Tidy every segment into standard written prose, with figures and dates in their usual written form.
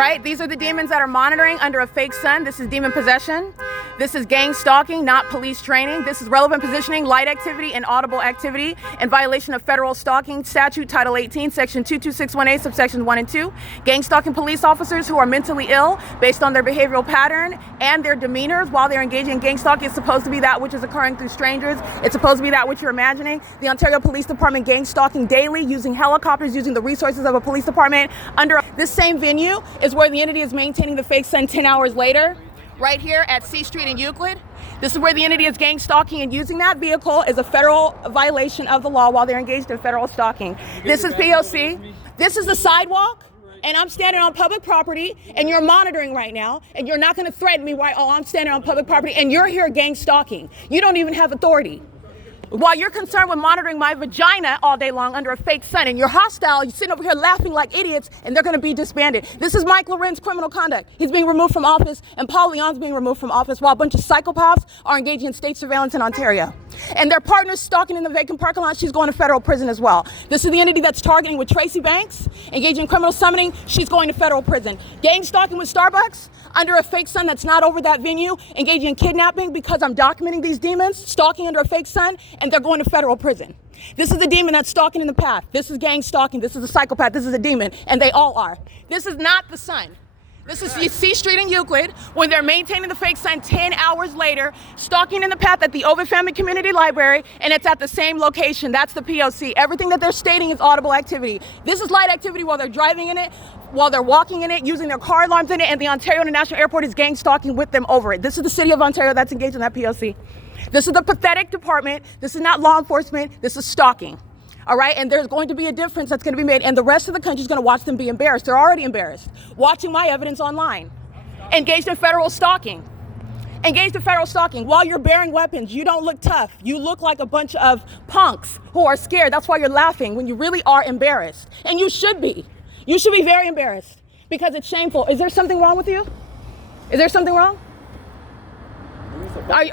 right, these are the demons that are monitoring under a fake sun. This is demon possession. This is gang stalking, not police training. This is relevant positioning, light activity, and audible activity in violation of federal stalking statute, Title 18, Section 22618, subsections 1 and 2. Gang stalking police officers who are mentally ill based on their behavioral pattern and their demeanors while they're engaging in gang stalking is supposed to be that which is occurring through strangers. It's supposed to be that which you're imagining. The Ontario Police Department gang stalking daily using helicopters, using the resources of a police department. Under this same venue is where the entity is maintaining the fake sun 10 hours later. Right here at C Street in Euclid. This is where the entity is gang stalking, and using that vehicle is a federal violation of the law while they're engaged in federal stalking. This is P.O.C. This is the sidewalk, and I'm standing on public property, and you're monitoring right now, and you're not going to threaten me while I'm standing on public property, and you're here gang stalking. You don't even have authority. While you're concerned with monitoring my vagina all day long under a fake sun, and you're hostile, you're sitting over here laughing like idiots, and they're going to be disbanded. This is Mike LORENZ criminal conduct. He's being removed from office, and Paul Leon's being removed from office while a bunch of psychopaths are engaging in state surveillance in Ontario. And their partner's stalking in the vacant parking lot. She's going to federal prison as well. This is the entity that's targeting with Tracy Banks, engaging in criminal summoning. She's going to federal prison. Gang stalking with Starbucks under a fake sun that's not over that venue, engaging in kidnapping because I'm documenting these demons, stalking under a fake sun, and they're going to federal prison. This is the demon that's stalking in the path. This is gang stalking. This is a psychopath. This is a demon, and they all are. This is not the sun. This is C Street in Euclid when they're maintaining the fake sun 10 hours later, stalking in the path at the Ovid Family Community Library, and it's at the same location. That's the P.O.C. Everything that they're stating is audible activity. This is light activity while they're driving in it, while they're walking in it, using their car alarms in it, and the Ontario International Airport is gang stalking with them over it. This is the city of Ontario that's engaged in that P.O.C. This is the pathetic department. This is not law enforcement. This is stalking. All right, and there's going to be a difference that's going to be made, and the rest of the country is going to watch them be embarrassed. They're already embarrassed, watching my evidence online. Engaged in federal stalking. Engaged in federal stalking. While you're bearing weapons, you don't look tough. You look like a bunch of punks who are scared. That's why you're laughing when you really are embarrassed. And you should be. You should be very embarrassed because it's shameful. Is there something wrong with you? Is there something wrong?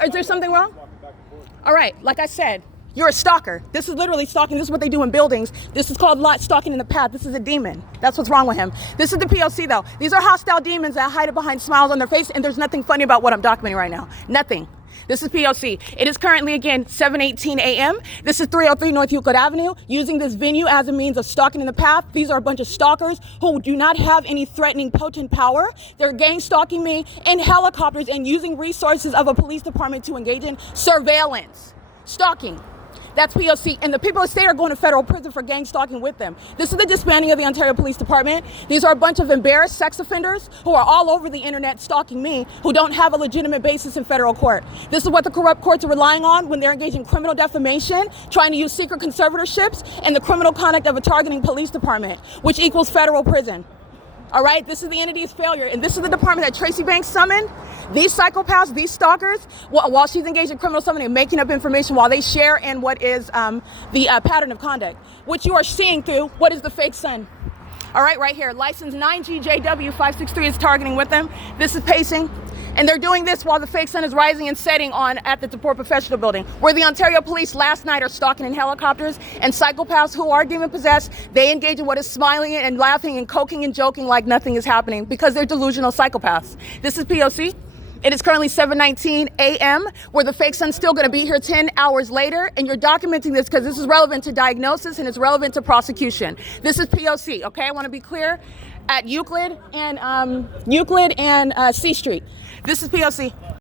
Is there something wrong? All right, like I said, you're a stalker. This is literally stalking. This is what they do in buildings. This is called stalking in the path. This is a demon. That's what's wrong with him. This is the P.O.C. though. These are hostile demons that hide it behind smiles on their face, and there's nothing funny about what I'm documenting right now. Nothing. This is P.O.C. It is currently, again, 7:18 a.m. This is 303 North Euclid Avenue, using this venue as a means of stalking in the path. These are a bunch of stalkers who do not have any threatening potent power. They're gang stalking me in helicopters and using resources of a police department to engage in surveillance. Stalking. That's P.O.C. And the people of the state are going to federal prison for gang stalking with them. This is the disbanding of the Ontario Police Department. These are a bunch of embarrassed sex offenders who are all over the internet stalking me, who don't have a legitimate basis in federal court. This is what the corrupt courts are relying on when they're engaging in criminal defamation, trying to use secret conservatorships, and the criminal conduct of a targeting police department, which equals federal prison. All right, this is the entity's failure, and this is the department that Tracy Banks summoned. These psychopaths, these stalkers, while she's engaged in criminal summoning and making up information while they share in what is the pattern of conduct, which you are seeing through what is the fake sun. All right here, license 9GJW563 is targeting with them. This is pacing. And they're doing this while the fake sun is rising and setting on at the DePort Professional Building, where the Ontario Police last night are stalking in helicopters, and psychopaths who are demon-possessed, they engage in what is smiling and laughing and coking and joking like nothing is happening because they're delusional psychopaths. This is P.O.C. It is currently 7:19 a.m. where the fake sun's still going to be here 10 hours later, and you're documenting this because this is relevant to diagnosis and it's relevant to prosecution. This is P.O.C., okay? I want to be clear. At Euclid and C Street. This is P.O.C.